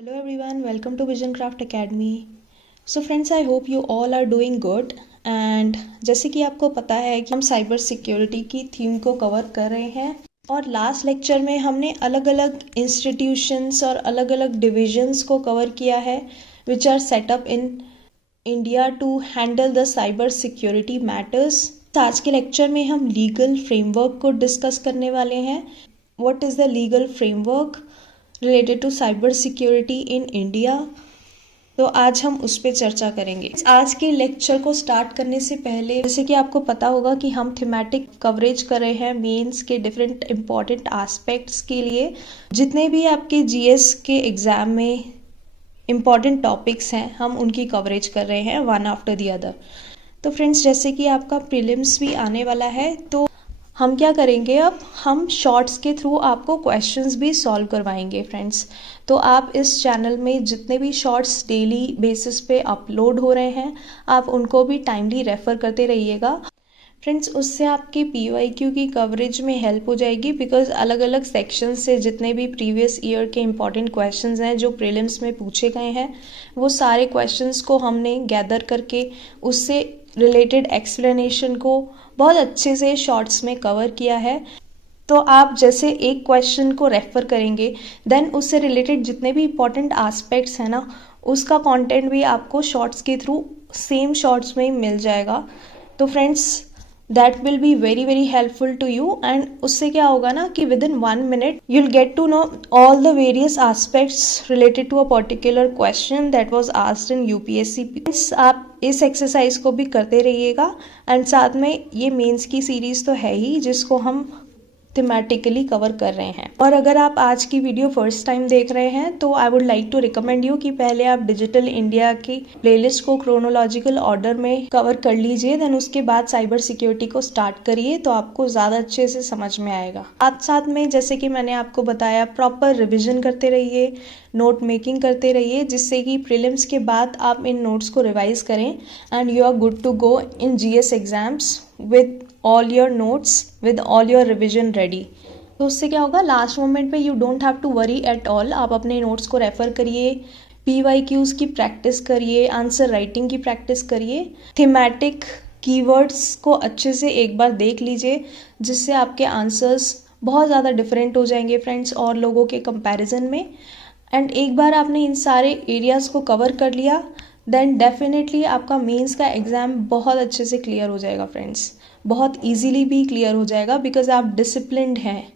Hello everyone, welcome to Vision Craft Academy. So friends, I hope you all are doing good. And जैसे कि आपको पता है कि हम साइबर सिक्योरिटी की थीम को कवर कर रहे हैं और लास्ट लेक्चर में हमने अलग अलग इंस्टीट्यूशंस और अलग अलग डिविजन्स को कवर किया है which are set up in India to handle the cyber security matters. आज के लेक्चर में हम लीगल फ्रेमवर्क को डिस्कस करने वाले हैं. What is the legal framework related to cyber security in India. तो आज हम उस पर चर्चा करेंगे. आज के लेक्चर को स्टार्ट करने से पहले जैसे कि आपको पता होगा कि हम थीमेटिक कवरेज कर रहे हैं मेंस के डिफरेंट इम्पॉर्टेंट एस्पेक्ट्स के लिए. जितने भी आपके जीएस के एग्ज़ाम में इम्पॉर्टेंट टॉपिक्स हैं हम उनकी कवरेज कर रहे हैं वन आफ्टर द अदर. तो फ्रेंड्स, जैसे कि आपका प्रीलिम्स भी आने वाला है तो हम क्या करेंगे, अब हम शॉर्ट्स के थ्रू आपको क्वेश्चंस भी सॉल्व करवाएंगे फ्रेंड्स. तो आप इस चैनल में जितने भी शॉर्ट्स डेली बेसिस पे अपलोड हो रहे हैं आप उनको भी टाइमली रेफ़र करते रहिएगा फ्रेंड्स. उससे आपके पीवाईक्यू की कवरेज में हेल्प हो जाएगी बिकॉज अलग अलग सेक्शन से जितने भी प्रीवियस ईयर के इम्पॉर्टेंट क्वेश्चंस हैं जो प्रीलिम्स में पूछे गए हैं वो सारे क्वेश्चंस को हमने गैदर करके उससे रिलेटेड एक्सप्लेनेशन को बहुत अच्छे से शॉर्ट्स में कवर किया है. तो आप जैसे एक क्वेश्चन को रेफ़र करेंगे देन उससे रिलेटेड जितने भी इम्पॉर्टेंट एस्पेक्ट्स हैं ना उसका कंटेंट भी आपको शॉर्ट्स के थ्रू सेम शॉर्ट्स में ही मिल जाएगा. तो friends, that will be very very helpful to you. And उससे क्या होगा ना कि within 1 minute you'll get to know all the various aspects related to a particular question that was asked in UPSC. आप इस exercise को भी करते रहिएगा. एंड साथ में ये मेंस की सीरीज़ तो है ही जिसको हम थीमेटिकली कवर कर रहे हैं. और अगर आप आज की वीडियो फर्स्ट टाइम देख रहे हैं तो I would like to recommend you कि पहले आप डिजिटल इंडिया की प्लेलिस्ट को क्रोनोलॉजिकल ऑर्डर में कवर कर लीजिए, देन उसके बाद साइबर सिक्योरिटी को स्टार्ट करिए तो आपको ज़्यादा अच्छे से समझ में आएगा. साथ में जैसे कि मैंने आपको बताया प्रॉपर रिविजन करते रहिए, नोट मेकिंग करते रहिए जिससे कि प्रीलिम्स के बाद आप इन नोट्स को रिवाइज करें and you are good to go in GS exams with all your notes, with all your revision ready. तो उससे क्या होगा, लास्ट मोमेंट पे you don't have to worry at all. आप अपने नोट्स को रेफ़र करिए, पीवाईक्यूज़ की प्रैक्टिस करिए, आंसर राइटिंग की प्रैक्टिस करिए, थीमेटिक कीवर्ड्स को अच्छे से एक बार देख लीजिए जिससे आपके आंसर्स बहुत ज़्यादा डिफरेंट हो जाएंगे फ्रेंड्स और लोगों के कंपैरिजन में. एंड एक बार आपने इन सारे एरियाज़ को कवर कर लिया देन डेफिनेटली आपका मेंस का एग्ज़ाम बहुत अच्छे से क्लियर हो जाएगा फ्रेंड्स. बहुत इजीली भी क्लियर हो जाएगा बिकॉज आप डिसिप्लिन्ड हैं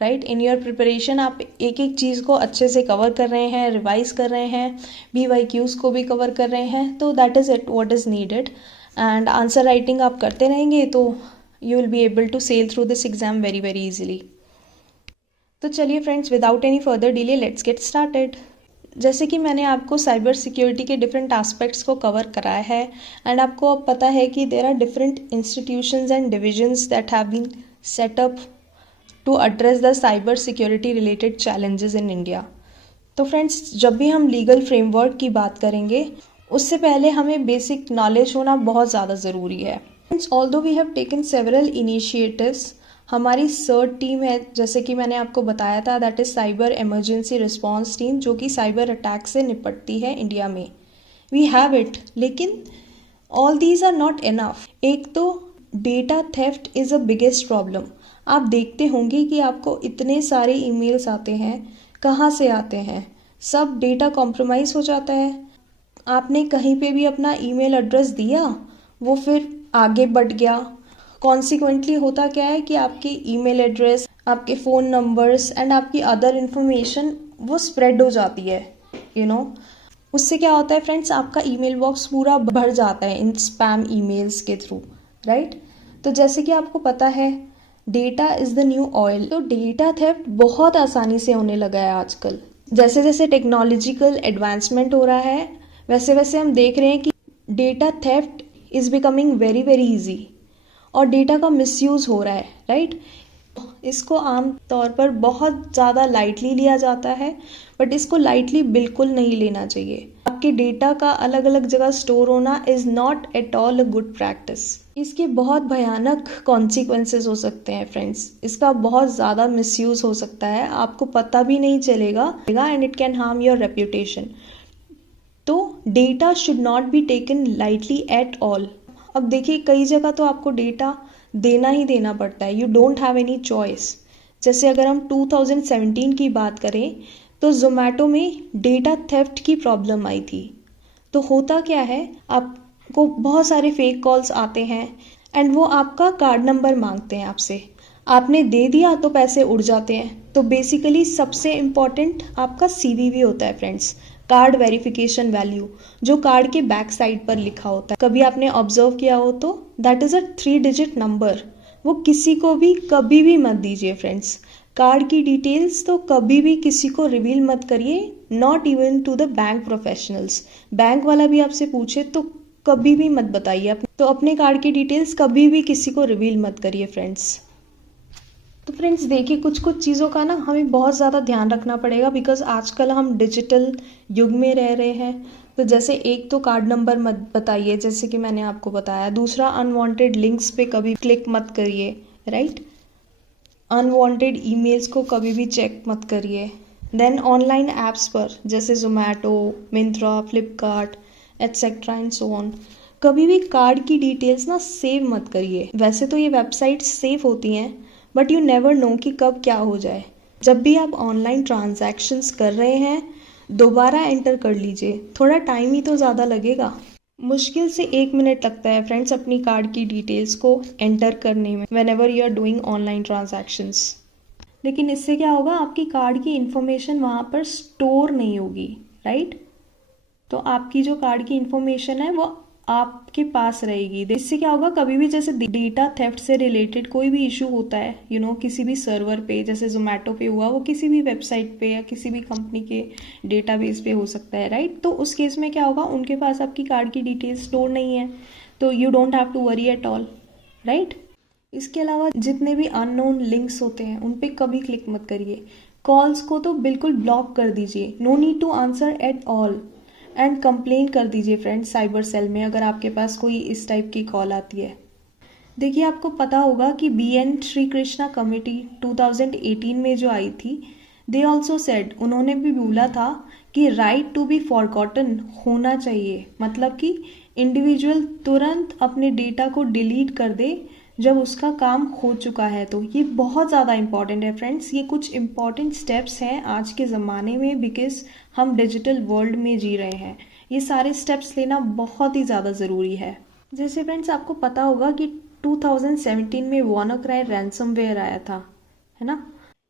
राइट इन योर प्रिपरेशन. आप एक एक चीज़ को अच्छे से कवर कर रहे हैं, रिवाइज कर रहे हैं, पीवाईक्यूज़ को भी कवर कर रहे हैं. तो that is it what is needed. And answer writing आप करते रहेंगे तो you will be able to sail through this exam very very easily. तो चलिए friends, without any further delay let's get started. जैसे कि मैंने आपको साइबर सिक्योरिटी के डिफरेंट एस्पेक्ट्स को कवर कराया है एंड आपको अब पता है कि there are different institutions and divisions that have been set up to address the cyber security related challenges in India. तो फ्रेंड्स, जब भी हम लीगल फ्रेमवर्क की बात करेंगे उससे पहले हमें बेसिक नॉलेज होना बहुत ज़्यादा ज़रूरी है. Although we have taken several initiatives, हमारी सर्ट टीम है जैसे कि मैंने आपको बताया था that is cyber emergency response team जो कि साइबर अटैक से निपटती है इंडिया में. वी हैव इट, लेकिन all these are not enough. एक तो data theft is a biggest problem. आप देखते होंगे कि आपको इतने सारे ईमेल्स आते हैं, कहाँ से आते हैं, सब डेटा कॉम्प्रोमाइज़ हो जाता है. आपने कहीं पे भी अपना ईमेल एड्रेस दिया वो फिर आगे बढ़ गया. कॉन्सिक्वेंटली होता क्या है कि आपके ईमेल एड्रेस, आपके फ़ोन नंबर्स एंड आपकी अदर इन्फॉर्मेशन वो स्प्रेड हो जाती है यू नो. उससे क्या होता है फ्रेंड्स, आपका ईमेल बॉक्स पूरा भर जाता है इन स्पैम ईमेल्स के थ्रू राइट. तो जैसे कि आपको पता है data is the new oil. तो डेटा थेफ्ट बहुत आसानी से होने लगा है आजकल. जैसे जैसे टेक्नोलॉजिकल एडवांसमेंट हो रहा है वैसे वैसे हम देख रहे हैं कि data theft is becoming very very easy और डेटा का मिसयूज़ हो रहा है राइट. इसको आम तौर पर बहुत ज़्यादा लाइटली लिया जाता है बट इसको लाइटली बिल्कुल नहीं लेना चाहिए. आपके डेटा का अलग अलग जगह स्टोर होना is not at all a good practice. इसके बहुत भयानक कॉन्सिक्वेंसेस हो सकते हैं फ्रेंड्स। इसका बहुत ज़्यादा मिसयूज़ हो सकता है, आपको पता भी नहीं चलेगा and it can harm your reputation. तो data should not be taken lightly at all. अब देखिए कई जगह तो आपको डेटा देना ही देना पड़ता है, you don't have any choice. जैसे अगर हम 2017 की बात करें तो जोमेटो में डेटा थेफ्ट की प्रॉब्लम आई थी। तो होता क्या है, आपको बहुत सारे फेक कॉल्स आते हैं एंड वो आपका कार्ड नंबर मांगते हैं आपसे, आपने दे दिया तो पैसे उड़ जाते हैं। तो बेसिकली सबसे इम्पॉर्टेंट आपका सीवीवी होता है फ्रेंड्स, कार्ड वेरिफिकेशन वैल्यू, जो कार्ड के बैक साइड पर लिखा होता है। कभी आपने ऑब्जर्व किया हो तो that is a 3 digit number. वो किसी को भी कभी भी मत दीजिए फ्रेंड्स। कार्ड की डिटेल्स तो कभी भी किसी को रिवील मत करिए, not even to the bank professionals. Bank वाला भी आपसे पूछे तो कभी भी मत बताइए। तो अपने कार्ड की डिटेल्स कभी भी किसी को रिवील मत करिए फ्रेंड्स। तो फ्रेंड्स देखिए कुछ कुछ चीज़ों का ना हमें बहुत ज़्यादा ध्यान रखना पड़ेगा, बिकॉज आजकल हम डिजिटल युग में रह रहे हैं। तो जैसे एक तो कार्ड नंबर मत बताइए, जैसे कि मैंने आपको बताया। दूसरा, अनवांटेड लिंक्स पे कभी क्लिक मत करिए, राइट। अनवांटेड ईमेल्स को कभी भी चेक मत करिए। देन ऑनलाइन ऐप्स पर जैसे Zomato, Myntra, Flipkart etcetera and so on, कभी भी कार्ड की डिटेल्स ना सेव मत करिए। वैसे तो ये वेबसाइट सेव होती हैं, बट यू नेवर नो कि कब क्या हो जाए। जब भी आप ऑनलाइन ट्रांजैक्शंस कर रहे हैं दोबारा एंटर कर लीजिए, थोड़ा टाइम ही तो ज़्यादा लगेगा। मुश्किल से 1 मिनट लगता है फ्रेंड्स अपनी कार्ड की डिटेल्स को एंटर करने में whenever you are doing online transactions. लेकिन इससे क्या होगा, आपकी कार्ड की इंफॉर्मेशन वहाँ पर स्टोर नहीं होगी, राइट। तो आपकी जो कार्ड की इंफॉर्मेशन है वो आपके पास रहेगी। इससे क्या होगा, कभी भी जैसे डेटा थेफ्ट से रिलेटेड कोई भी इशू होता है किसी भी सर्वर पे, जैसे जोमेटो पे हुआ, वो किसी भी वेबसाइट पे या किसी भी कंपनी के डेटाबेस पे हो सकता है, राइट। तो उस केस में क्या होगा, उनके पास आपकी कार्ड की डिटेल्स स्टोर नहीं है, तो you don't have to worry at all, right. इसके अलावा जितने भी अननोन लिंक्स होते हैं उन पे कभी क्लिक मत करिए। कॉल्स को तो बिल्कुल ब्लॉक कर दीजिए, no need to answer at all. And complain कर दीजिए फ्रेंड्स साइबर सेल में अगर आपके पास कोई इस टाइप की कॉल आती है। देखिए आपको पता होगा कि BN श्री कृष्णा कमेटी 2018 में जो आई थी, दे ऑल्सो सेड, उन्होंने भी बोला था कि राइट टू बी फॉरगॉटन होना चाहिए। मतलब कि इंडिविजुअल तुरंत अपने डेटा को डिलीट कर दे जब उसका काम हो चुका है। तो ये बहुत ज़्यादा इंपॉर्टेंट है फ्रेंड्स, ये कुछ इंपॉर्टेंट स्टेप्स हैं आज के ज़माने में, बिकॉज हम डिजिटल वर्ल्ड में जी रहे हैं। ये सारे स्टेप्स लेना बहुत ही ज़्यादा ज़रूरी है। जैसे फ्रेंड्स आपको पता होगा कि 2017 में WannaCry रैंसमवेयर आया था, है ना।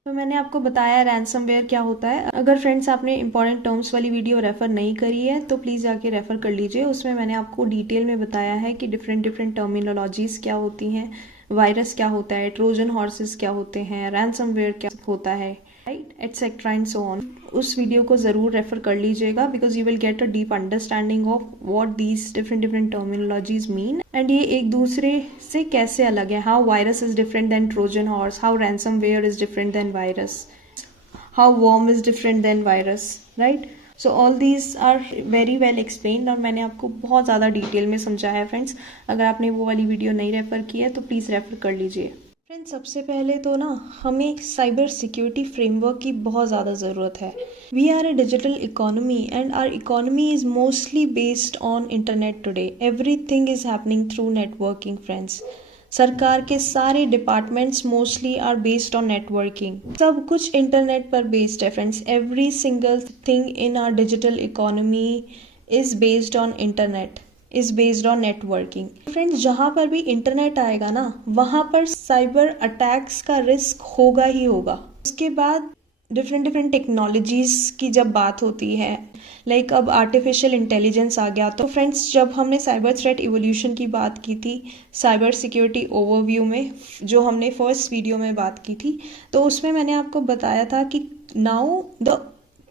तो मैंने आपको बताया रैंसमवेयर क्या होता है। अगर फ्रेंड्स आपने इंपॉर्टेंट टर्म्स वाली वीडियो रेफर नहीं करी है तो प्लीज़ जाके रेफर कर लीजिए। उसमें मैंने आपको डिटेल में बताया है कि डिफरेंट डिफरेंट टर्मिनोलॉजीज़ क्या होती हैं, वायरस क्या होता है, ट्रोजन हॉर्सेस क्या होते हैं, रैंसमवेयर क्या होता है, right, etcetera and so on. उस वीडियो को ज़रूर रेफर कर लीजिएगा, because you will get a deep understanding of what these different different terminologies mean and ये एक दूसरे से कैसे अलग है। How virus is different than trojan horse, how ransomware is different than virus, how worm is different than virus, right. So all these are very well explained और मैंने आपको बहुत ज़्यादा डिटेल में समझाया है फ्रेंड्स। अगर आपने वो वाली वीडियो नहीं रेफर की है तो प्लीज़ रेफर कर लीजिए। फ्रेंड्स सबसे पहले तो ना हमें साइबर सिक्योरिटी फ्रेमवर्क की बहुत ज़्यादा ज़रूरत है। We are a digital economy and our economy is mostly based on internet today. Everything is happening through networking friends. सरकार के सारे departments mostly are based on networking. सब कुछ इंटरनेट पर बेस्ड है friends. Every single thing in our digital economy is based on internet, is based on networking. Friends जहाँ पर भी इंटरनेट आएगा ना वहाँ पर साइबर अटैक्स का रिस्क होगा ही होगा। उसके बाद डिफरेंट डिफरेंट टेक्नोलॉजीज़ की जब बात होती है, लाइक अब आर्टिफिशियल इंटेलिजेंस आ गया। तो फ्रेंड्स जब हमने साइबर थ्रेट इवोल्यूशन की बात की थी साइबर सिक्योरिटी ओवरव्यू में, जो हमने फर्स्ट वीडियो में बात की थी, तो उसमें मैंने आपको बताया था कि now the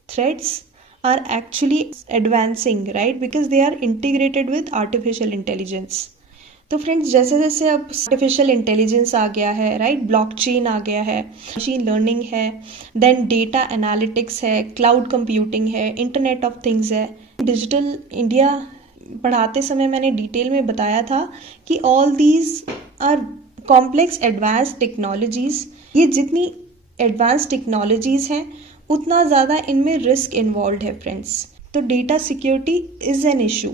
threats are actually advancing, right, because they are integrated with artificial intelligence. तो फ्रेंड्स जैसे जैसे अब आर्टिफिशियल इंटेलिजेंस आ गया है, राइट, ब्लॉकचेन आ गया है, मशीन लर्निंग है, देन डेटा एनालिटिक्स है, क्लाउड कंप्यूटिंग है, इंटरनेट ऑफ थिंग्स है, डिजिटल इंडिया पढ़ाते समय मैंने डिटेल में बताया था कि all these are complex advance technologies. ये जितनी एडवांस टेक्नोलॉजीज़ हैं उतना ज़्यादा इनमें रिस्क इन्वॉल्व है फ्रेंड्स। तो data security is an issue,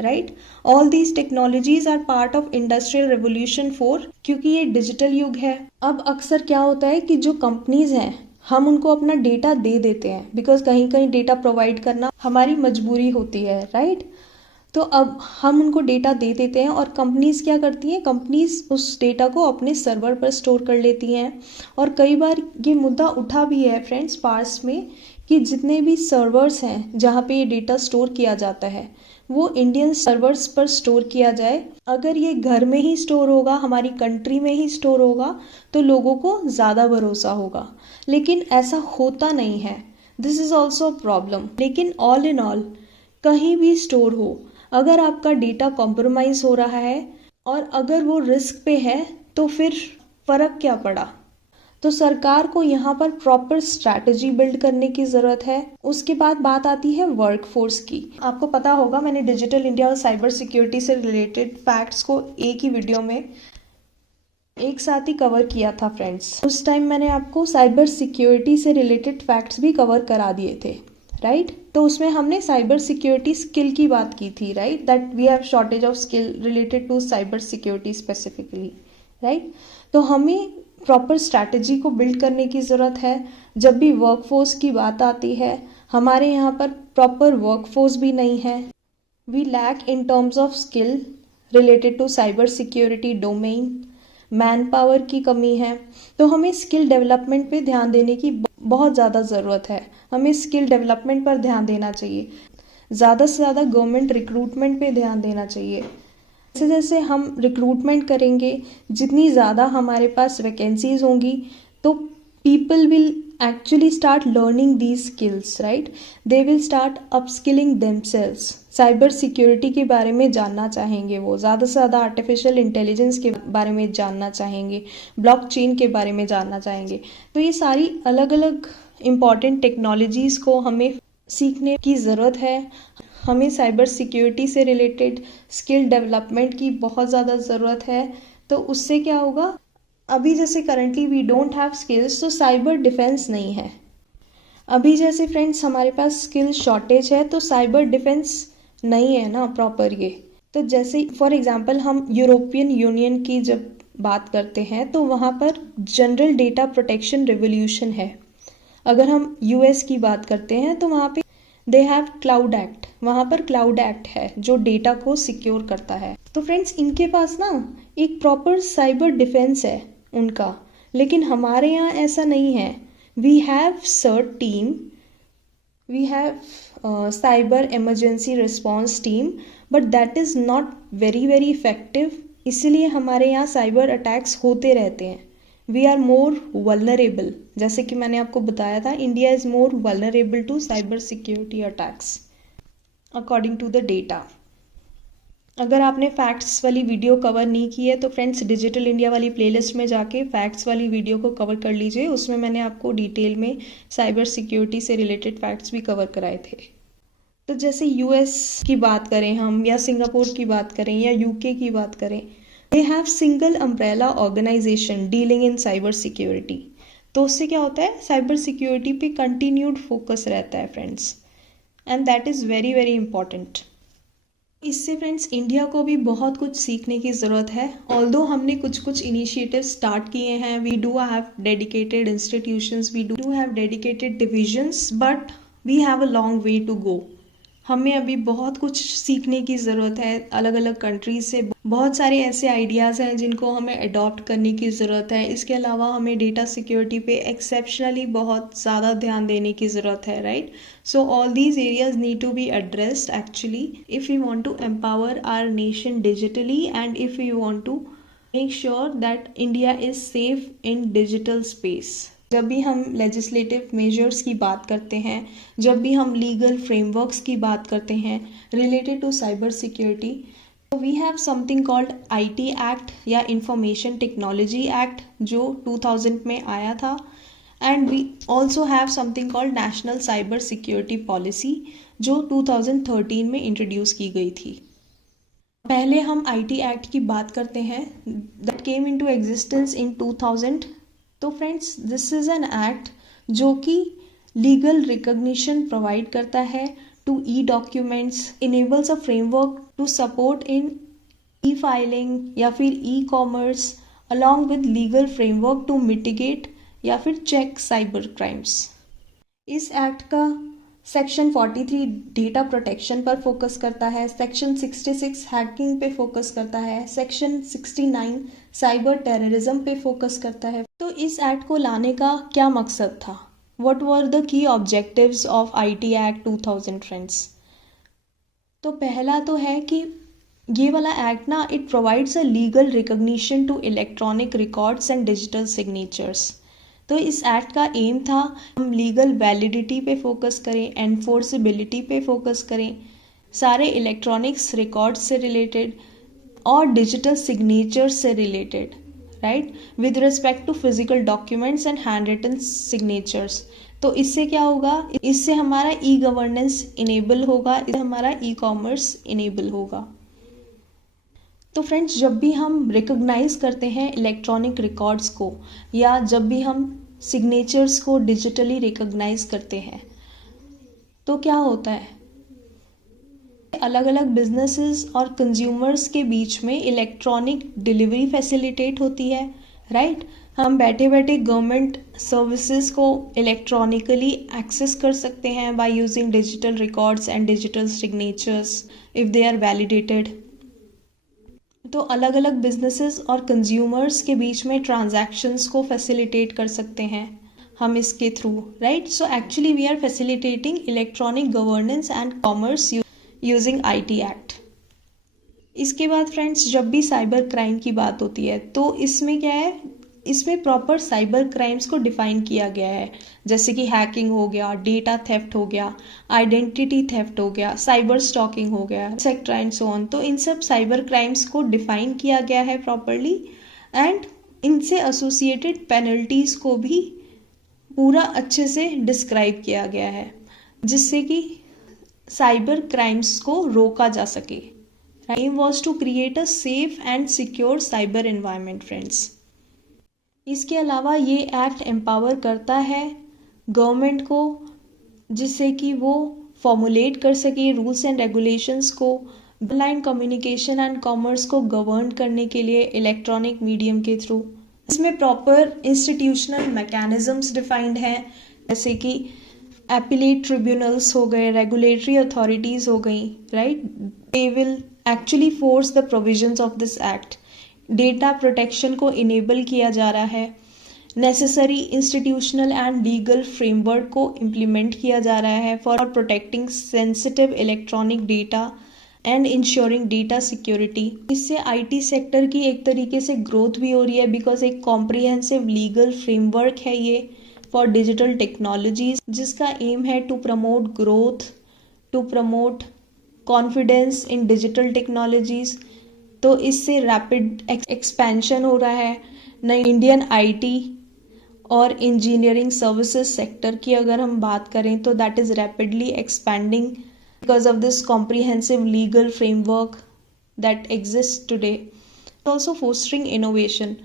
right. All these technologies are part of industrial revolution 4, क्योंकि ये डिजिटल युग है। अब अक्सर क्या होता है कि जो कंपनीज हैं हम उनको अपना डेटा दे देते हैं, बिकॉज कहीं कहीं डेटा प्रोवाइड करना हमारी मजबूरी होती है, राइट। तो अब हम उनको डेटा दे देते हैं और कंपनीज क्या करती हैं, कंपनीज उस डेटा को अपने सर्वर पर स्टोर कर लेती हैं। और कई बार ये मुद्दा उठा भी है फ्रेंड्स पास में कि जितने भी सर्वर्स हैं जहाँ पे ये डेटा स्टोर किया जाता है वो इंडियन सर्वर्स पर स्टोर किया जाए। अगर ये घर में ही स्टोर होगा, हमारी कंट्री में ही स्टोर होगा, तो लोगों को ज़्यादा भरोसा होगा, लेकिन ऐसा होता नहीं है। This is also a problem. लेकिन ऑल इन ऑल कहीं भी स्टोर हो, अगर आपका डेटा कॉम्प्रोमाइज़ हो रहा है और अगर वो रिस्क पे है तो फिर फ़र्क क्या पड़ा। तो सरकार को यहाँ पर प्रॉपर स्ट्रैटेजी बिल्ड करने की ज़रूरत है। उसके बाद बात आती है वर्कफोर्स की। आपको पता होगा मैंने डिजिटल इंडिया और साइबर सिक्योरिटी से रिलेटेड फैक्ट्स को एक ही वीडियो में एक साथ ही कवर किया था फ्रेंड्स। उस टाइम मैंने आपको साइबर सिक्योरिटी से रिलेटेड फैक्ट्स भी कवर करा दिए थे, राइट। तो उसमें हमने साइबर सिक्योरिटी स्किल की बात की थी, right, that we have shortage of skill related to cyber security specifically, right. तो हमें प्रॉपर स्ट्रैटेजी को बिल्ड करने की ज़रूरत है। जब भी वर्कफोर्स की बात आती है, हमारे यहाँ पर प्रॉपर वर्कफोर्स भी नहीं है। We lack in terms of skill related to cyber security domain. Manpower की कमी है। तो हमें स्किल डेवलपमेंट पे ध्यान देने की बहुत ज़्यादा ज़रूरत है। हमें स्किल डेवलपमेंट पर ध्यान देना चाहिए। ज़्यादा से ज़्यादा गवर्नमेंट रिक्रूटमेंट पे ध्यान देना चाहिए। जैसे जैसे हम रिक्रूटमेंट करेंगे, जितनी ज़्यादा हमारे पास वैकेंसीज होंगी, तो people will actually start learning these skills, right. They will start upskilling themselves. Cyber security के बारे में जानना चाहेंगे, वो ज़्यादा से ज़्यादा आर्टिफिशियल इंटेलिजेंस के बारे में जानना चाहेंगे, ब्लॉकचेन के बारे में जानना चाहेंगे। तो ये सारी अलग अलग इम्पॉर्टेंट टेक्नोलॉजीज़ को हमें सीखने की ज़रूरत है। हमें साइबर सिक्योरिटी से रिलेटेड स्किल डेवलपमेंट की बहुत ज़्यादा ज़रूरत है। तो उससे क्या होगा, अभी जैसे currently we don't have skills, तो साइबर डिफेंस नहीं है। अभी जैसे फ्रेंड्स हमारे पास स्किल शॉर्टेज है, तो साइबर डिफेंस नहीं है ना प्रॉपर ये। तो जैसे फॉर एग्जांपल हम यूरोपियन यूनियन की जब बात करते हैं तो वहाँ पर जनरल डेटा प्रोटेक्शन रेवोल्यूशन है। अगर हम यूएस की बात करते हैं तो वहाँ पे दे हैव क्लाउड एक्ट, वहाँ पर क्लाउड एक्ट है जो डेटा को सिक्योर करता है। तो फ्रेंड्स इनके पास ना एक प्रॉपर साइबर डिफेंस है उनका, लेकिन हमारे यहाँ ऐसा नहीं है। We have CERT team, we have cyber emergency response team, but that is not very very effective. इसीलिए हमारे यहाँ साइबर अटैक्स होते रहते हैं। वी आर मोर वल्नरेबल, जैसे कि मैंने आपको बताया था, India is more vulnerable to cyber security attacks according to the data. अगर आपने फैक्ट्स वाली वीडियो कवर नहीं की है तो फ्रेंड्स डिजिटल इंडिया वाली प्लेलिस्ट में जाके फैक्ट्स वाली वीडियो को कवर कर लीजिए। उसमें मैंने आपको डिटेल में साइबर सिक्योरिटी से रिलेटेड फैक्ट्स भी कवर कराए थे। तो जैसे यूएस की बात करें हम, या सिंगापुर की बात करें, या यूके की बात करें, they have single umbrella organisation dealing in cyber security. तो उससे क्या होता है, साइबर सिक्योरिटी पे कंटिन्यूड फोकस रहता है friends, and that is very very important. इससे फ्रेंड्स इंडिया को भी बहुत कुछ सीखने की ज़रूरत है। ऑल्दो हमने कुछ कुछ इनिशिएटिव स्टार्ट किए हैं, we do have dedicated institutions, we do have dedicated divisions, but we have a long way to go. हमें अभी बहुत कुछ सीखने की ज़रूरत है अलग अलग कंट्रीज से। बहुत सारे ऐसे आइडियाज़ हैं जिनको हमें अडॉप्ट करने की ज़रूरत है। इसके अलावा हमें डेटा सिक्योरिटी पे एक्सेप्शनली बहुत ज़्यादा ध्यान देने की ज़रूरत है, right. So all these areas need to be addressed actually if we want to empower our nation digitally, and if we want to make sure that India is safe in digital space. जब भी हम legislative measures की बात करते हैं, जब भी हम लीगल फ्रेमवर्क्स की बात करते हैं रिलेटेड टू साइबर सिक्योरिटी, तो we have something called IT act या इंफॉर्मेशन टेक्नोलॉजी एक्ट जो 2000 में आया था, and we also have something called national cyber security policy जो 2013 में इंट्रोड्यूस की गई थी। पहले हम आईटी एक्ट की बात करते हैं that came into existence in 2000। तो friends this is an act जो कि लीगल रिकॉग्निशन प्रोवाइड करता है to e documents, enables a framework to support in e filing या फिर e commerce along with legal framework to mitigate या फिर check cyber crimes. इस एक्ट का सेक्शन 43 डेटा प्रोटेक्शन पर फोकस करता है, सेक्शन 66 हैकिंग पे फोकस करता है, सेक्शन 69 साइबर टेररिज्म पे फोकस करता है। तो इस एक्ट को लाने का क्या मकसद था? What were the key objectives of IT act 2000 friends? तो पहला तो है कि ये वाला एक्ट ना it provides a legal recognition to electronic records and digital signatures. तो इस एक्ट का एम था हम लीगल वैलिडिटी पे फोकस करें, एनफोर्सेबिलिटी पे फोकस करें, सारे इलेक्ट्रॉनिक्स रिकॉर्ड्स से रिलेटेड और डिजिटल सिग्नेचर्स से related, right, with respect to physical documents and hand written signatures. तो इससे क्या होगा? इससे हमारा ई गवर्नेंस इनेबल होगा, इससे हमारा ई कॉमर्स इनेबल होगा। तो फ्रेंड्स जब भी हम रिकॉग्नाइज करते हैं इलेक्ट्रॉनिक रिकॉर्ड्स को या जब भी हम सिग्नेचर्स को डिजिटली रिकॉग्नाइज करते हैं तो क्या होता है? अलग अलग बिजनेसेस और कंज्यूमर्स के बीच में इलेक्ट्रॉनिक डिलीवरी फैसिलिटेट होती है, राइट। हम बैठे बैठे गवर्नमेंट सर्विसेज को इलेक्ट्रॉनिकली एक्सेस कर सकते हैं by using digital records and digital signatures if they are validated. तो अलग अलग बिजनेसेस और कंज्यूमर्स के बीच में ट्रांजैक्शंस को फैसिलिटेट कर सकते हैं हम इसके through, right. So actually we are facilitating electronic governance and commerce using IT act. इसके बाद फ्रेंड्स जब भी साइबर क्राइम की बात होती है तो इसमें क्या है, इसमें प्रॉपर साइबर क्राइम्स को डिफाइन किया गया है, जैसे कि हैकिंग हो गया, डेटा थेफ्ट हो गया, आइडेंटिटी थेफ्ट हो गया, साइबर स्टॉकिंग हो गया, एक्सेट्रा एंड सो ऑन। तो इन सब साइबर क्राइम्स को डिफाइन किया गया है प्रॉपरली एंड इनसे एसोसिएटेड पेनल्टीज को भी पूरा अच्छे से डिस्क्राइब किया गया है जिससे कि साइबर क्राइम्स को रोका जा सके। Aim was to create a safe and secure cyber environment friends. इसके अलावा ये एक्ट एम्पावर करता है गवर्नमेंट को जिससे कि वो फॉर्मुलेट कर सके रूल्स एंड रेगुलेशंस को, ऑनलाइन कम्युनिकेशन एंड कॉमर्स को गवर्न करने के लिए इलेक्ट्रॉनिक मीडियम के थ्रू। इसमें प्रॉपर इंस्टीट्यूशनल मैकेनिज्म्स डिफाइंड हैं, जैसे कि एपिलेट ट्रिब्यूनल्स हो गए, रेगुलेटरी अथॉरिटीज़ हो गई, right. They will actually force the provisions of this act. Data protection को इनेबल किया जा रहा है, necessary institutional and legal framework को इम्प्लीमेंट किया जा रहा है for protecting sensitive electronic data and ensuring data security. इससे आईटी सेक्टर की एक तरीके से ग्रोथ भी हो रही है बिकॉज एक कॉम्प्रिहेंसिव लीगल फ्रेमवर्क है ये फॉर डिजिटल टेक्नोलॉजीज जिसका एम है to promote growth, to promote confidence in digital technologies. तो इससे रैपिड एक्सपेंशन हो रहा है। नई इंडियन आईटी और इंजीनियरिंग सर्विसेज सेक्टर की अगर हम बात करें तो that is rapidly expanding because of this comprehensive legal framework that exist today. Also fostering innovation.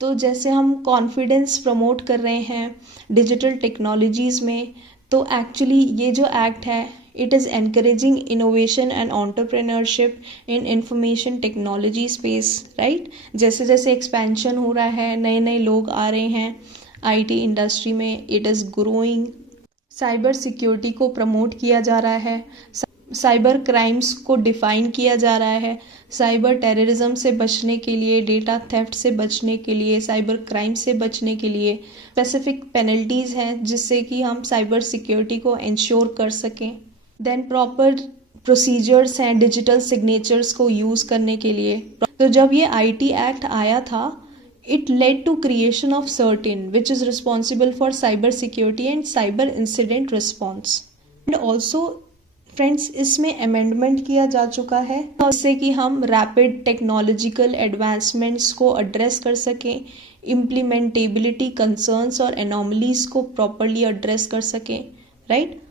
तो जैसे हम कॉन्फिडेंस प्रमोट कर रहे हैं डिजिटल टेक्नोलॉजीज़ में, तो एक्चुअली ये जो एक्ट है it is encouraging innovation and entrepreneurship in information technology space, right. जैसे जैसे एक्सपेंशन हो रहा है, नए नए लोग आ रहे हैं आईटी इंडस्ट्री में, it is growing. Cyber security को प्रमोट किया जा रहा है, साइबर क्राइम्स को डिफाइन किया जा रहा है, साइबर टेररिज्म से बचने के लिए, डेटा थेफ्ट से बचने के लिए, साइबर क्राइम से बचने के लिए स्पेसिफिक पेनल्टीज़ हैं जिससे कि हम साइबर सिक्योरिटी को इंश्योर कर सकें। देन प्रॉपर प्रोसीजर्स हैं डिजिटल सिग्नेचर्स को यूज़ करने के लिए। तो जब ये आईटी एक्ट आया था it led to creation of certain which is responsible for cyber security and cyber incident response. And also friends इसमें अमेंडमेंट किया जा चुका है जिससे कि हम रैपिड टेक्नोलॉजिकल एडवांसमेंट्स को एड्रेस कर सकें, इम्प्लीमेंटेबिलिटी कंसर्न्स और एनॉमलीज को प्रॉपरली एड्रेस कर सकें, राइट।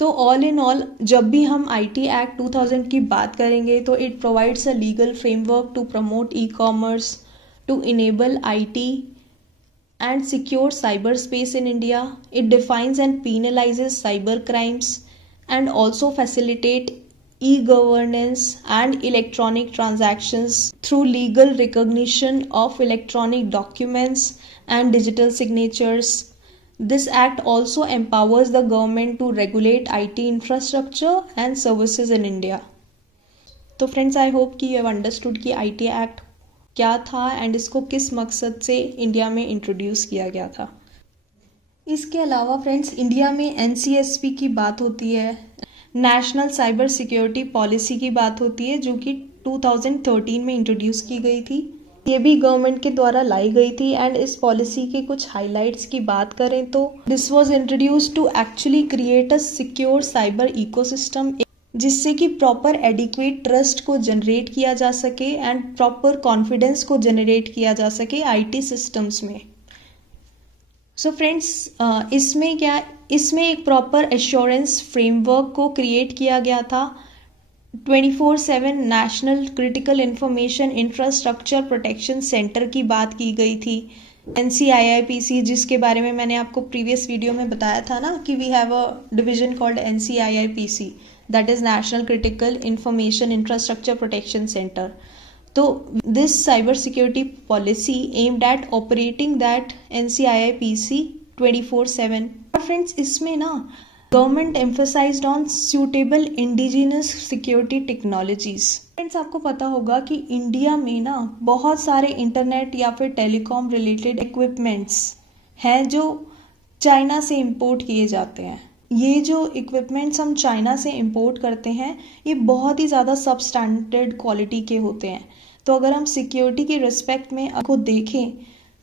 तो ऑल इन ऑल जब भी हम IT एक्ट 2000 की बात करेंगे तो it provides a legal framework to promote e commerce, to enable IT and secure cyberspace in India. It defines and penalizes cyber crimes and also facilitate e-governance and electronic transactions through legal recognition of electronic documents and digital signatures. This act also empowers the government to regulate IT infrastructure and services in India. तो friends I hope कि you have understood कि IT act क्या था and इसको किस मकसद से India में इंट्रोड्यूस किया गया था। इसके अलावा फ्रेंड्स इंडिया में NCSP की बात होती है, नेशनल साइबर सिक्योरिटी पॉलिसी की बात होती है, जो कि 2013 में इंट्रोड्यूस की गई थी। ये भी गवर्नमेंट के द्वारा लाई गई थी एंड इस पॉलिसी के कुछ हाइलाइट्स की बात करें तो this was introduced to actually create a secure cyber ecosystem, जिससे कि प्रॉपर एडिक्वेट ट्रस्ट को जनरेट किया जा सके एंड प्रॉपर कॉन्फिडेंस को जनरेट किया जा सके IT सिस्टम्स में। सो फ्रेंड्स इसमें एक प्रॉपर एश्योरेंस फ्रेमवर्क को क्रिएट किया गया था। 24/7 national critical information infrastructure protection centre की बात की गई थी, NCIIPC, जिसके बारे में मैंने आपको प्रीवियस वीडियो में बताया था ना कि we have a division called NCIIPC, that is National Critical Information Infrastructure Protection Center. So this cyber security policy aimed at operating that NCIIPC 24/7. Friends, इसमें ना government emphasized on suitable indigenous security technologies. Friends आपको पता होगा कि India में ना बहुत सारे इंटरनेट या फिर टेलीकॉम रिलेटेड इक्विपमेंट्स हैं जो चाइना से इंपोर्ट किए जाते हैं। ये जो इक्विपमेंट्स हम चाइना से इंपोर्ट करते हैं ये बहुत ही ज़्यादा सब स्टैंडर्ड क्वालिटी के होते हैं। तो अगर हम सिक्योरिटी के रिस्पेक्ट में आपको देखें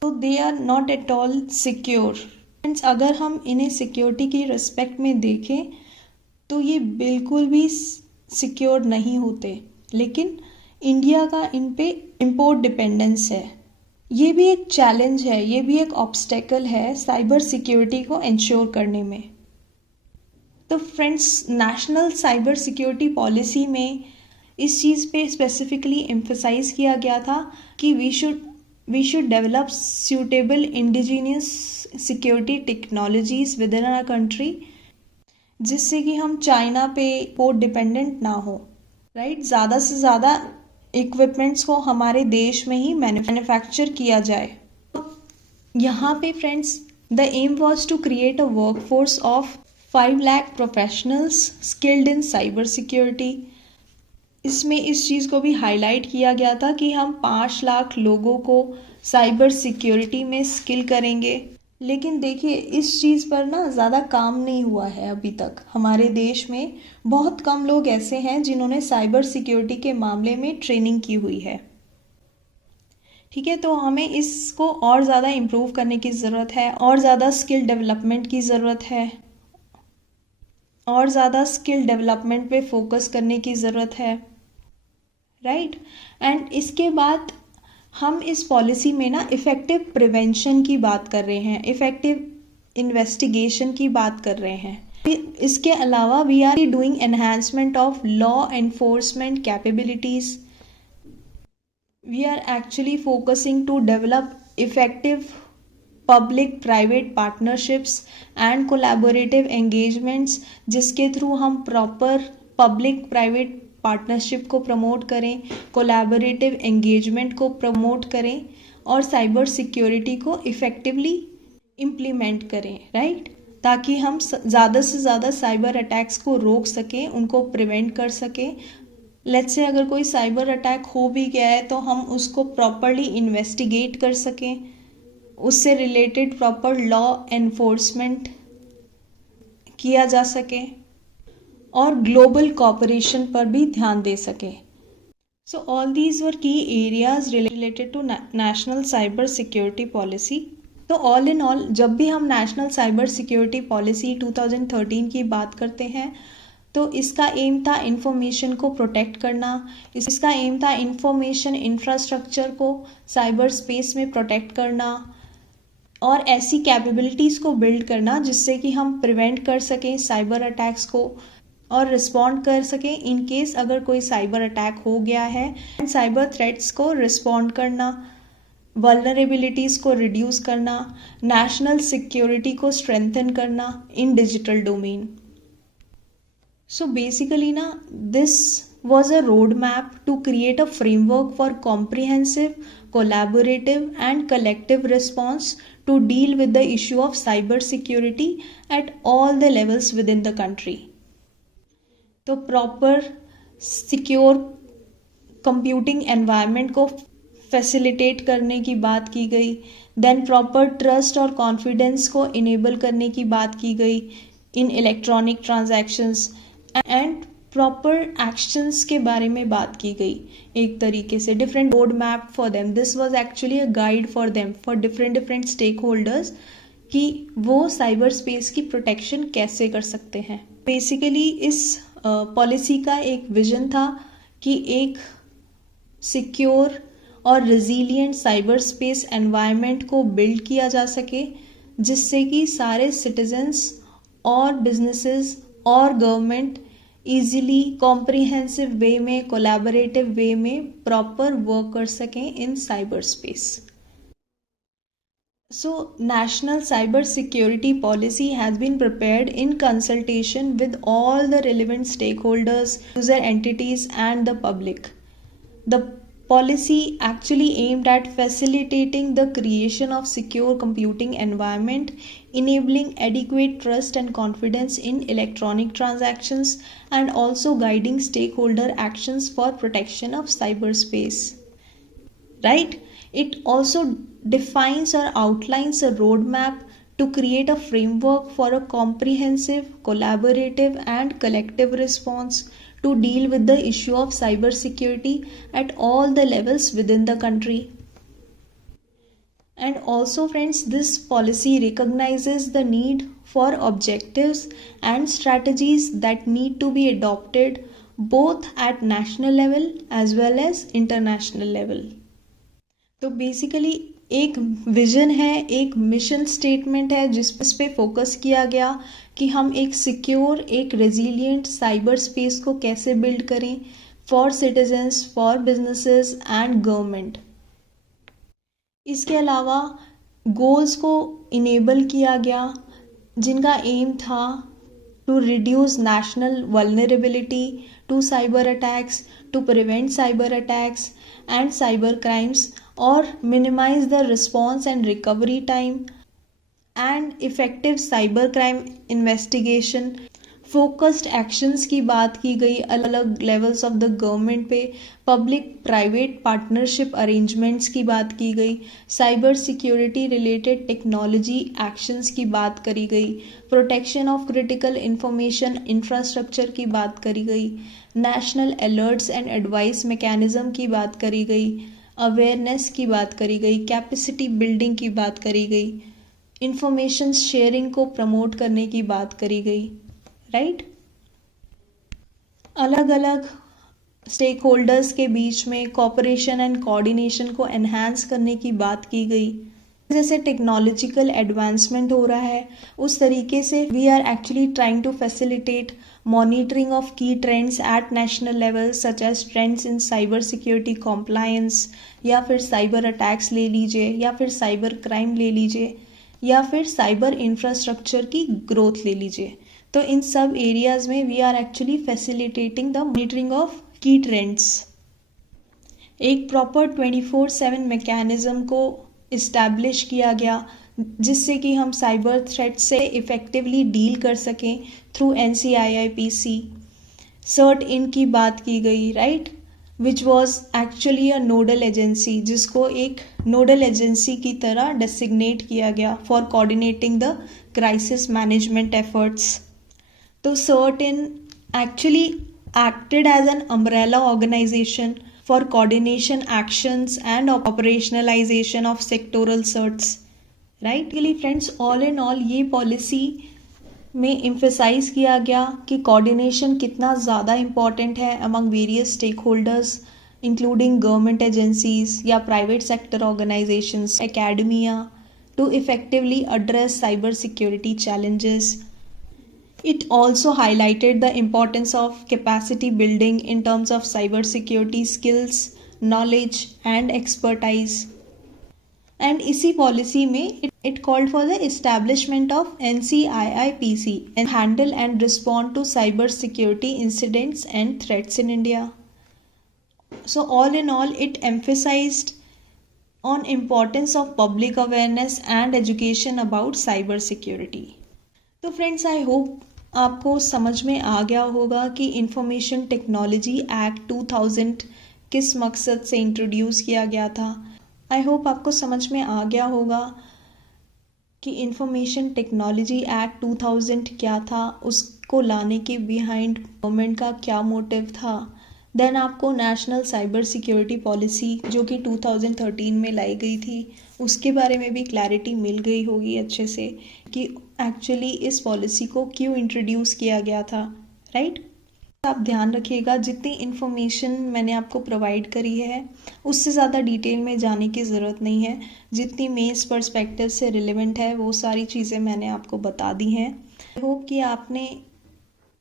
तो they are not at all secure. Friends अगर हम इन्हें सिक्योरिटी की रिस्पेक्ट में देखें तो ये बिल्कुल भी सिक्योर नहीं होते, लेकिन इंडिया का इन पे इम्पोर्ट डिपेंडेंस है। ये भी एक चैलेंज है, ये भी एक ऑब्स्टेकल है साइबर सिक्योरिटी को इंश्योर करने में। तो friends national cyber security policy में इस चीज़ पे स्पेसिफिकली एम्फसाइज किया गया था कि we should develop suitable indigenous security technologies within our country, जिससे कि हम चाइना पे बहुत डिपेंडेंट ना हो, राइट। ज़्यादा से ज़्यादा इक्विपमेंट्स को हमारे देश में ही मैन्युफैक्चर किया जाए। यहाँ पे friends the aim was to create a workforce of 5 lakh professionals skilled in cyber security. इसमें इस चीज़ को भी हाईलाइट किया गया था कि हम 5 लाख लोगों को साइबर सिक्योरिटी में स्किल करेंगे। लेकिन देखिए इस चीज़ पर ना ज़्यादा काम नहीं हुआ है अभी तक। हमारे देश में बहुत कम लोग ऐसे हैं जिन्होंने साइबर सिक्योरिटी के मामले में ट्रेनिंग की हुई है। ठीक है, तो हमें इसको और ज़्यादा इम्प्रूव करने की ज़रूरत है, और ज़्यादा स्किल डेवलपमेंट की ज़रूरत है, और ज़्यादा स्किल डेवलपमेंट पे फोकस करने की ज़रूरत है, राइट। एंड इसके बाद हम इस पॉलिसी में ना इफ़ेक्टिव प्रिवेंशन की बात कर रहे हैं, इफ़ेक्टिव इन्वेस्टिगेशन की बात कर रहे हैं। इसके अलावा we are doing enhancement of law enforcement capabilities. We are actually focusing to develop effective public private partnerships and collaborative engagements, जिसके थ्रू हम प्रॉपर पब्लिक प्राइवेट पार्टनरशिप को प्रमोट करें, कोलैबोरेटिव एंगेजमेंट को प्रमोट करें और साइबर सिक्योरिटी को effectively implement करें, राइट, ताकि हम ज़्यादा से ज़्यादा साइबर अटैक्स को रोक सकें, उनको प्रिवेंट कर सकें। लेट्स से अगर कोई साइबर अटैक हो भी गया है तो हम उसको प्रॉपरली इन्वेस्टिगेट कर सकें, उससे रिलेटेड प्रॉपर लॉ एनफोर्समेंट किया जा सके और ग्लोबल कॉपरेशन पर भी ध्यान दे सके। सो all these were key areas related to national cyber security policy. तो ऑल इन ऑल जब भी हम नेशनल साइबर सिक्योरिटी पॉलिसी 2013 की बात करते हैं तो इसका एम था इंफॉर्मेशन को प्रोटेक्ट करना, इसका एम था इंफॉर्मेशन इंफ्रास्ट्रक्चर को साइबर स्पेस में प्रोटेक्ट करना और ऐसी कैपेबिलिटीज़ को बिल्ड करना जिससे कि हम प्रिवेंट कर सकें साइबर अटैक्स को और रिस्पॉन्ड कर सकें इन केस अगर कोई साइबर अटैक हो गया है। एंड साइबर थ्रेट्स को रिस्पॉन्ड करना, वल्नरेबिलिटीज़ को रिड्यूस करना, नेशनल सिक्योरिटी को स्ट्रेंथन करना इन digital domain. So basically na, this was a roadmap to create a framework for comprehensive, collaborative and collective response to deal with the issue of cyber security at all the levels within the country. तो proper secure computing environment को facilitate करने की बात की गई, then proper trust और confidence को enable करने की बात की गई in electronic transactions and proper actions के बारे में बात की गई। एक तरीके से different road map for them, this was actually a guide for them for different stakeholders कि वो साइबर स्पेस की प्रोटेक्शन कैसे कर सकते हैं। बेसिकली इस पॉलिसी का एक विजन था कि एक सिक्योर और रिजिलियंट साइबर स्पेस एनवायरनमेंट को बिल्ड किया जा सके जिससे कि सारे सिटीजन्स और बिजनेसेस और गवर्नमेंट इजीली कॉम्प्रिहेंसिव वे में, कोलैबोरेटिव वे में प्रॉपर वर्क कर सकें in cyber space. So, National Cyber Security Policy has been prepared in consultation with all the relevant stakeholders, user entities and the public. The policy actually aimed at facilitating the creation of secure computing environment, enabling adequate trust and confidence in electronic transactions and also guiding stakeholder actions for protection of cyberspace. Right? It also defines or outlines a roadmap to create a framework for a comprehensive, collaborative and collective response to deal with the issue of cybersecurity at all the levels within the country. And also friends, this policy recognizes the need for objectives and strategies that need to be adopted both at national level as well as international level. तो basically एक vision है, एक mission statement है जिस पे focus किया गया कि हम एक सिक्योर, एक रेजिलिएंट साइबर स्पेस को कैसे बिल्ड करें for citizens, for businesses and government. इसके अलावा गोल्स को इनेबल किया गया जिनका एम था to reduce national vulnerability to cyber attacks, to prevent cyber attacks and cyber crimes और minimise the response and recovery time and effective cyber crime investigation. Focused actions की बात की गई अलग अलग लेवल्स ऑफ द गवर्नमेंट पे, public private partnership arrangements की बात की गई, cyber security related technology actions की बात करी गई, protection of critical information infrastructure की बात करी गई, national alerts and advice mechanism की बात करी गई, अवेयरनेस की बात करी गई, कैपेसिटी बिल्डिंग की बात करी गई, इंफॉर्मेशन शेयरिंग को प्रमोट करने की बात करी गई। राइट? अलग अलग स्टेक होल्डर्स के बीच में कोऑपरेशन एंड कोऑर्डिनेशन को एनहांस करने की बात की गई। जैसे टेक्नोलॉजिकल एडवांसमेंट हो रहा है उस तरीके से we are actually trying to facilitate monitoring of key trends at national level such as trends in cyber security compliance, या फिर साइबर अटैक्स ले लीजिए, या फिर साइबर क्राइम ले लीजिए, या फिर साइबर इंफ्रास्ट्रक्चर की ग्रोथ ले लीजिए। तो इन सब एरियाज में we are actually facilitating the monitoring of key trends. एक प्रॉपर 24/7 मैकेनिज्म को इस्टेब्लिश किया गया जिससे कि हम साइबर थ्रेट से इफेक्टिवली डील कर सकें थ्रू NCIIPC। सर्ट इन की बात की गई, right, which was actually a nodal agency, जिसको एक नोडल एजेंसी की तरह डेसिग्नेट किया गया for coordinating the crisis management efforts. तो CERT In actually acted as an umbrella organization for coordination actions and operationalization of sectoral certs. Right? Really friends, all in all ये policy में emphasize किया गया कि coordination कितना ज़्यादा important है among various stakeholders including government agencies या private sector organizations, academia, to effectively address cybersecurity challenges. It also highlighted the importance of capacity building in terms of cybersecurity skills, knowledge and expertise. And इसी policy में it called for the establishment of NCIIPC and handle and respond to cyber security incidents and threats in India. So all in all, it emphasized on importance of public awareness and education about cyber security. तो friends, I hope आपको समझ में आ गया होगा कि information technology act 2000 किस मकसद से इंट्रोड्यूस किया गया था। आई होप आपको समझ में आ गया होगा कि इंफॉर्मेशन टेक्नोलॉजी एक्ट 2000 क्या था, उसको लाने के बिहाइंड गवर्नमेंट का क्या मोटिव था। देन आपको नेशनल साइबर सिक्योरिटी पॉलिसी जो कि 2013 में लाई गई थी, उसके बारे में भी क्लैरिटी मिल गई होगी अच्छे से कि एक्चुअली इस पॉलिसी को क्यों इंट्रोड्यूस किया गया था, राइट। आप ध्यान रखिएगा, जितनी इन्फॉर्मेशन मैंने आपको प्रोवाइड करी है उससे ज़्यादा डिटेल में जाने की ज़रूरत नहीं है। जितनी मेंस पर्सपेक्टिव से रिलेवेंट है वो सारी चीज़ें मैंने आपको बता दी हैं। आई होप कि आपने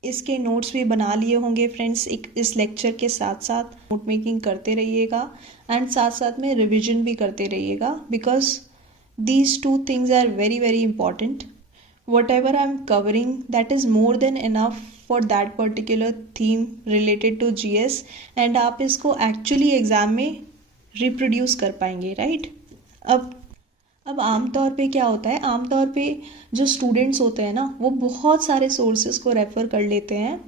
इसके नोट्स भी बना लिए होंगे फ्रेंड्स। इस लेक्चर के साथ साथ नोट मेकिंग करते रहिएगा एंड साथ साथ में रिविजन भी करते रहिएगा, because these two things are very very important. whatever I'm covering, that is more than enough for that particular theme related to GS, and आप इसको actually एग्ज़ाम में रिप्रोड्यूस कर पाएंगे, राइट। अब आमतौर पे क्या होता है, आमतौर पे जो स्टूडेंट्स होते हैं ना वो बहुत सारे सोर्सेज को रेफ़र कर लेते हैं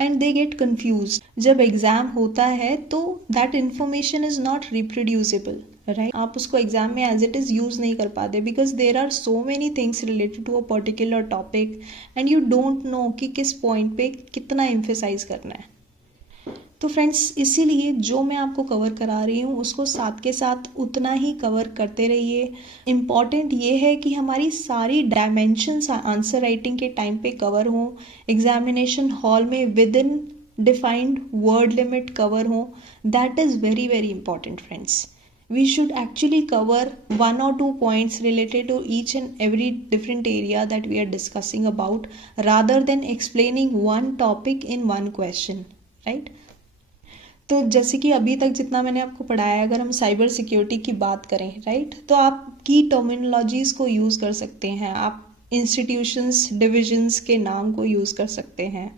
एंड दे गेट कन्फ्यूज। जब एग्ज़ाम होता है तो that information is not reproducible, right. आप उसको एग्जाम में एज इट इज़ यूज़ नहीं कर पाते because there are so many things related to a particular topic and you don't know कि किस पॉइंट पे कितना एम्फेसाइज करना है। तो फ्रेंड्स, इसीलिए जो मैं आपको कवर करा रही हूँ उसको साथ के साथ उतना ही कवर करते रहिए। इम्पॉर्टेंट ये है कि हमारी सारी डायमेंशंस आंसर राइटिंग के टाइम पे कवर हों, एग्जामिनेशन हॉल में within defined word limit cover हों। That is very very important friends. We should actually cover 1 or 2 points related to each and every different area that we are discussing about, rather than explaining one topic in one question, right? तो जैसे कि अभी तक जितना मैंने आपको पढ़ाया, अगर हम साइबर सिक्योरिटी की बात करें, राइट, तो आप की टर्मिनोलॉजीज को यूज़ कर सकते हैं, आप इंस्टीट्यूशंस डिविजन्स के नाम को यूज़ कर सकते हैं,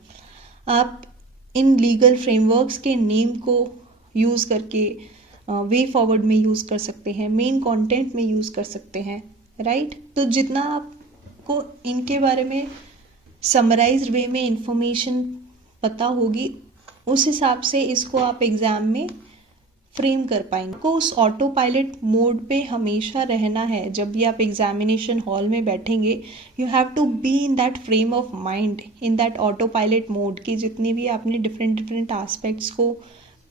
आप इन लीगल फ्रेमवर्क्स के नेम को यूज़ करके वे फॉरवर्ड में यूज़ कर सकते हैं, मेन कंटेंट में यूज़ कर सकते हैं, राइट। तो जितना आपको इनके बारे में समराइज्ड वे में इंफॉर्मेशन पता होगी उस हिसाब से इसको आप एग्ज़ाम में फ्रेम कर पाएंगे। को उस ऑटो पायलट मोड पे हमेशा रहना है। जब भी आप एग्जामिनेशन हॉल में बैठेंगे, you have to be in that frame of mind, in that auto pilot mode की जितनी भी आपने डिफरेंट डिफरेंट एस्पेक्ट्स को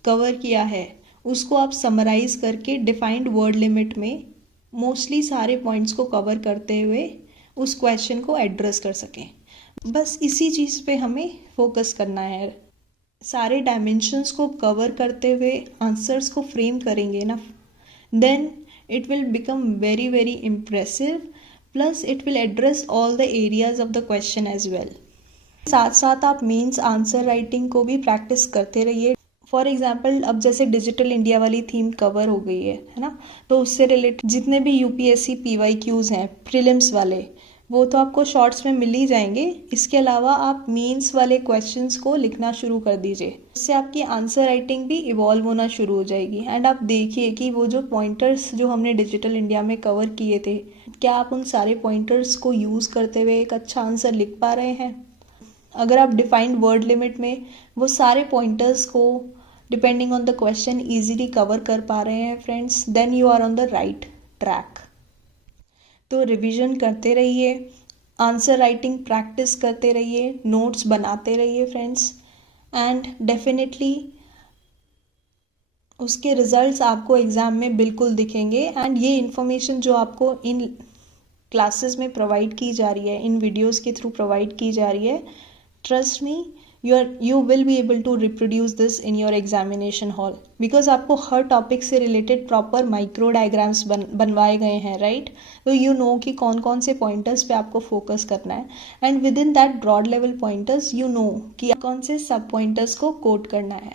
कवर किया है उसको आप समराइज करके डिफाइंड वर्ड लिमिट में मोस्टली सारे पॉइंट्स को कवर करते हुए उस क्वेश्चन को एड्रेस कर सकें। बस इसी चीज़ पे हमें फोकस करना है। सारे डायमेंशंस को कवर करते हुए आंसर्स को फ्रेम करेंगे ना, then it will become very very impressive, plus it will address all the areas of the question as well. साथ साथ आप मेंस आंसर राइटिंग को भी प्रैक्टिस करते रहिए। फॉर एग्जाम्पल, अब जैसे डिजिटल इंडिया वाली थीम कवर हो गई है ना, तो उससे रिलेटेड जितने भी यूपीएससी PYQs हैं प्रीलिम्स वाले, वो तो आपको शॉर्ट्स में मिल ही जाएंगे। इसके अलावा आप मेंस वाले क्वेश्चंस को लिखना शुरू कर दीजिए, इससे आपकी आंसर राइटिंग भी इवॉल्व होना शुरू हो जाएगी। एंड आप देखिए कि वो जो पॉइंटर्स जो हमने डिजिटल इंडिया में कवर किए थे, क्या आप उन सारे पॉइंटर्स को यूज़ करते हुए एक अच्छा आंसर लिख पा रहे हैं। अगर आप डिफाइंड वर्ड लिमिट में वो सारे पॉइंटर्स को depending on the question easily cover कर पा रहे हैं friends, then you are on the right track. तो रिवीजन करते रहिए, आंसर राइटिंग प्रैक्टिस करते रहिए, नोट्स बनाते रहिए फ्रेंड्स, एंड डेफिनेटली उसके रिजल्ट्स आपको एग्ज़ाम में बिल्कुल दिखेंगे। एंड ये इन्फॉर्मेशन जो आपको इन क्लासेस में प्रोवाइड की जा रही है, इन वीडियोस के थ्रू प्रोवाइड की जा रही है, trust me, you will be able to reproduce this in your examination hall, because आपको हर टॉपिक से रिलेटेड प्रॉपर माइक्रो डायग्राम्स बनवाए गए हैं, राइट? तो यू नो कि कौन कौन से पॉइंटर्स पे आपको फोकस करना है, and within that broad level pointers you know कि कौन से सब पॉइंटर्स को कोट करना है.